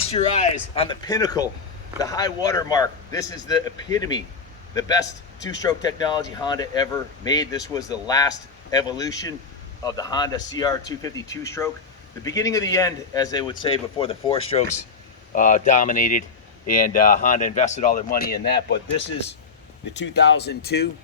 feast your eyes on the pinnacle, the high water mark. This is the epitome, the best two-stroke technology Honda ever made. This was the last evolution of the Honda CR250 two-stroke. The beginning of the end, as they would say, before the four-strokes dominated, and Honda invested all their money in that. But this is the 2002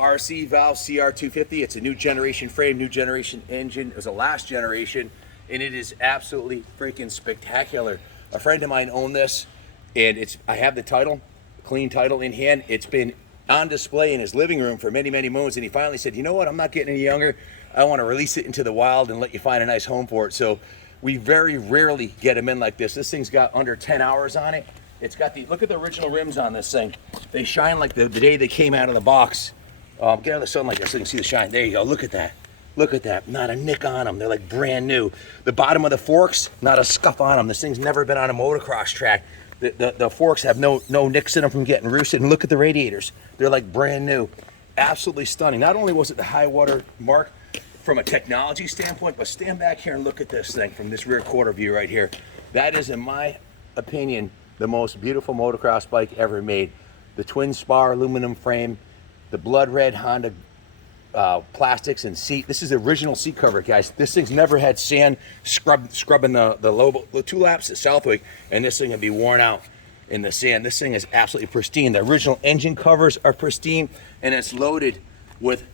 RC valve CR250. It's a new generation frame, new generation engine. It was the last generation, and it is absolutely freaking spectacular. A friend of mine owned this, and I have the title, clean title in hand. It's been on display in his living room for many, many moons, and he finally said, you know what, I'm not getting any younger. I want to release it into the wild and let you find a nice home for it. So we very rarely get them in like this. This thing's got under 10 hours on it. It's got look at the original rims on this thing. They shine like the day they came out of the box. Get out of the sunlight so you can see the shine. There you go, look at that. Look at that, not a nick on them. They're like brand new. The bottom of the forks, not a scuff on them. This thing's never been on a motocross track. The forks have no nicks in them from getting roosted. And look at the radiators. They're like brand new. Absolutely stunning. Not only was it the high water mark from a technology standpoint, but stand back here and look at this thing from this rear quarter view right here. That is, in my opinion, the most beautiful motocross bike ever made. The twin spar aluminum frame, the blood red Honda plastics and seat. This is the original seat cover, guys. This thing's never had sand scrubbing the two laps at Southwick, and this thing would be worn out in the sand. This thing is absolutely pristine. The original engine covers are pristine, and it's loaded with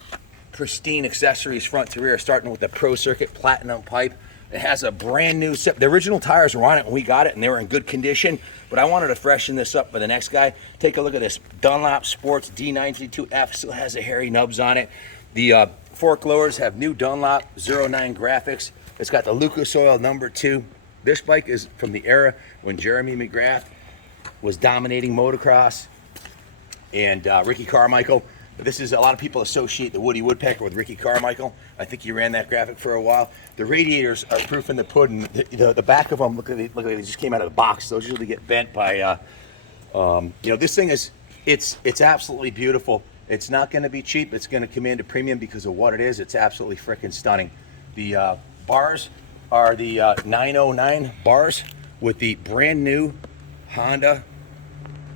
pristine accessories front to rear, starting with the Pro Circuit Platinum pipe. It has a brand new set. The original tires were on it when we got it, and they were in good condition, but I wanted to freshen this up for the next guy. Take a look at this Dunlop Sports D932F. Still has the hairy nubs on it. The fork lowers have new Dunlop 09 graphics. It's got the Lucas Oil #2. This bike is from the era when Jeremy McGrath was dominating motocross, and Ricky Carmichael. This is, a lot of people associate the Woody Woodpecker with Ricky Carmichael. I think he ran that graphic for a while. The radiators are proof in the pudding. The back of them, look at they just came out of the box. Those usually get bent by, you know, this thing is, it's absolutely beautiful. It's not going to be cheap. It's going to command a premium because of what it is. It's absolutely freaking stunning. The bars are the 909 bars with the brand new Honda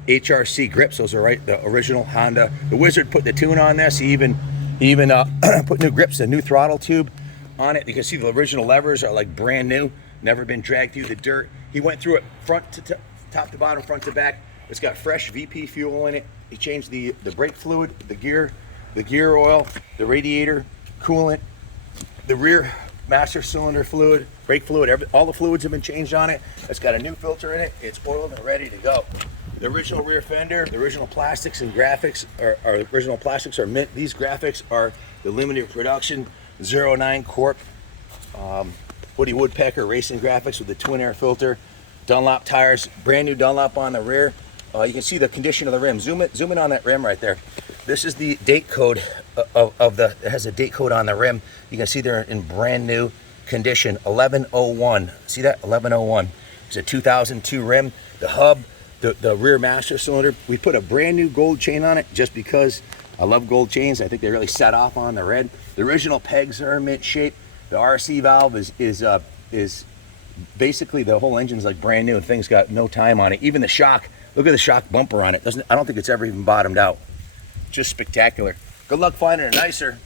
HRC grips. Those are the original Honda. The Wizard put the tune on this. He even put new grips, a new throttle tube on it. You can see the original levers are like brand new, never been dragged through the dirt. He went through it front to top to bottom, front to back. It's got fresh VP fuel in it. He changed the brake fluid, the gear oil, the radiator, coolant, the rear master cylinder fluid, brake fluid, all the fluids have been changed on it. It's got a new filter in it. It's oiled and ready to go. The original rear fender, the original plastics and graphics original plastics are mint. These graphics are the limited production 09 Corp Woody Woodpecker racing graphics with the twin air filter. Dunlop tires, brand new Dunlop on the rear. You can see the condition of the rim. Zoom in on that rim right there. This is the date code it has a date code on the rim. You can see they're in brand new condition, 1101. See that? 1101. It's a 2002 rim. The hub, the rear master cylinder. We put a brand new gold chain on it just because I love gold chains. I think they really set off on the red. The original pegs are in mint shape. The RC valve is basically, the whole engine's like brand new, and things got no time on it. Even the shock. Look at the shock bumper on it. I don't think it's ever even bottomed out. Just spectacular. Good luck finding a nicer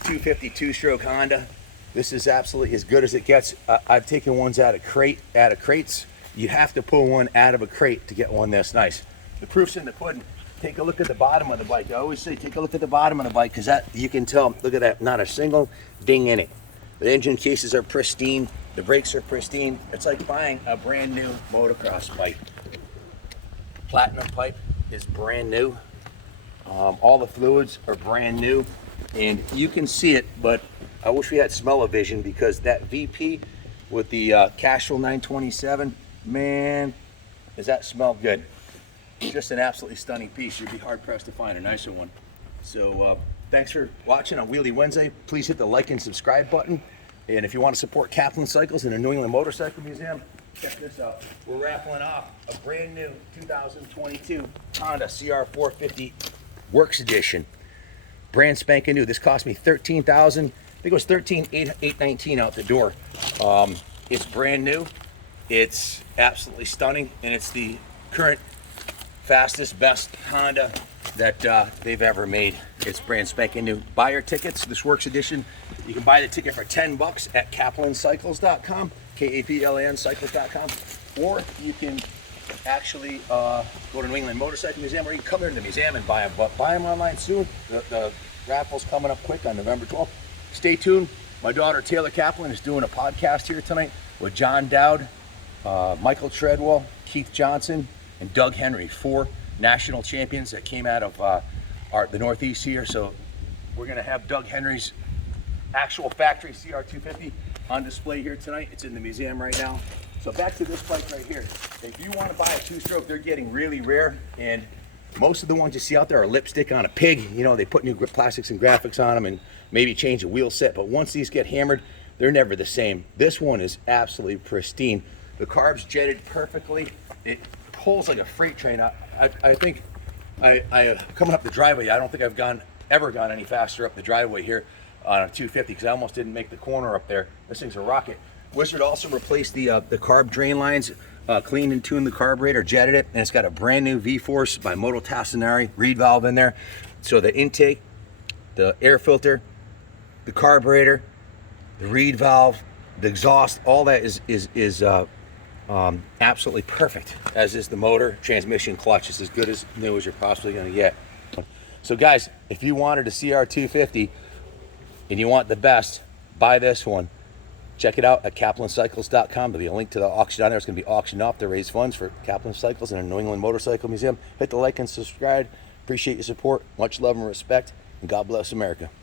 250 two-stroke Honda. This is absolutely as good as it gets. I've taken ones out of crates. You have to pull one out of a crate to get one this nice. The proof's in the pudding. Take a look at the bottom of the bike. I always say take a look at the bottom of the bike, because that, you can tell, look at that, not a single ding in it. The engine cases are pristine. The brakes are pristine. It's like buying a brand new motocross bike. Platinum pipe is brand new. All the fluids are brand new, and you can see it, but I wish we had smell-o-vision, because that VP with the Castrol 927, man, does that smell good. Just an absolutely stunning piece. You'd be hard-pressed to find a nicer one. So thanks for watching on Wheelie Wednesday. Please hit the like and subscribe button, and if you want to support Kaplan Cycles and the New England Motorcycle Museum, check this out. We're raffling off a brand new 2022 Honda CR450 Works Edition. Brand spanking new. This cost me $13,000. I think it was $13,819 out the door. It's brand new. It's absolutely stunning, and it's the current fastest, best Honda that they've ever made. It's brand spanking new. Buy your tickets, this Works Edition. You can buy the ticket for $10 at kaplancycles.com, Kaplan cycles.com, or you can actually go to New England Motorcycle Museum, or you can come here to the museum and buy them. But buy them online soon. The raffle's coming up quick on November 12th. Stay tuned. My daughter Taylor Kaplan is doing a podcast here tonight with John Dowd, Michael Treadwell, Keith Johnson, and Doug Henry, 4 national champions that came out of the Northeast here. So we're gonna have Doug Henry's actual factory CR250 on display here tonight. It's in the museum right now. So back to this bike right here. If you want to buy a 2-stroke, they're getting really rare, and most of the ones you see out there are lipstick on a pig. You know, they put new plastics and graphics on them and maybe change the wheel set, but once these get hammered, they're never the same. This one is absolutely pristine. The carb's jetted perfectly. It pulls like a freight train. I think coming up the driveway, I don't think I've ever gone any faster up the driveway here on a 250, because I almost didn't make the corner up there. This thing's a rocket. Wizard also replaced the carb drain lines, cleaned and tuned the carburetor, jetted it, and it's got a brand new V-Force by Moto Tassinari reed valve in there. So the intake, the air filter, the carburetor, the reed valve, the exhaust, all that is absolutely perfect, as is the motor, transmission, clutch. It's as good as new as you're possibly going to get. So guys, if you wanted a CR250 and you want the best, buy this one. Check it out at kaplancycles.com. There'll be a link to the auction on there. It's going to be auctioned off to raise funds for Kaplan Cycles and the New England Motorcycle Museum. Hit the like and subscribe. Appreciate your support. Much love and respect, and God bless America.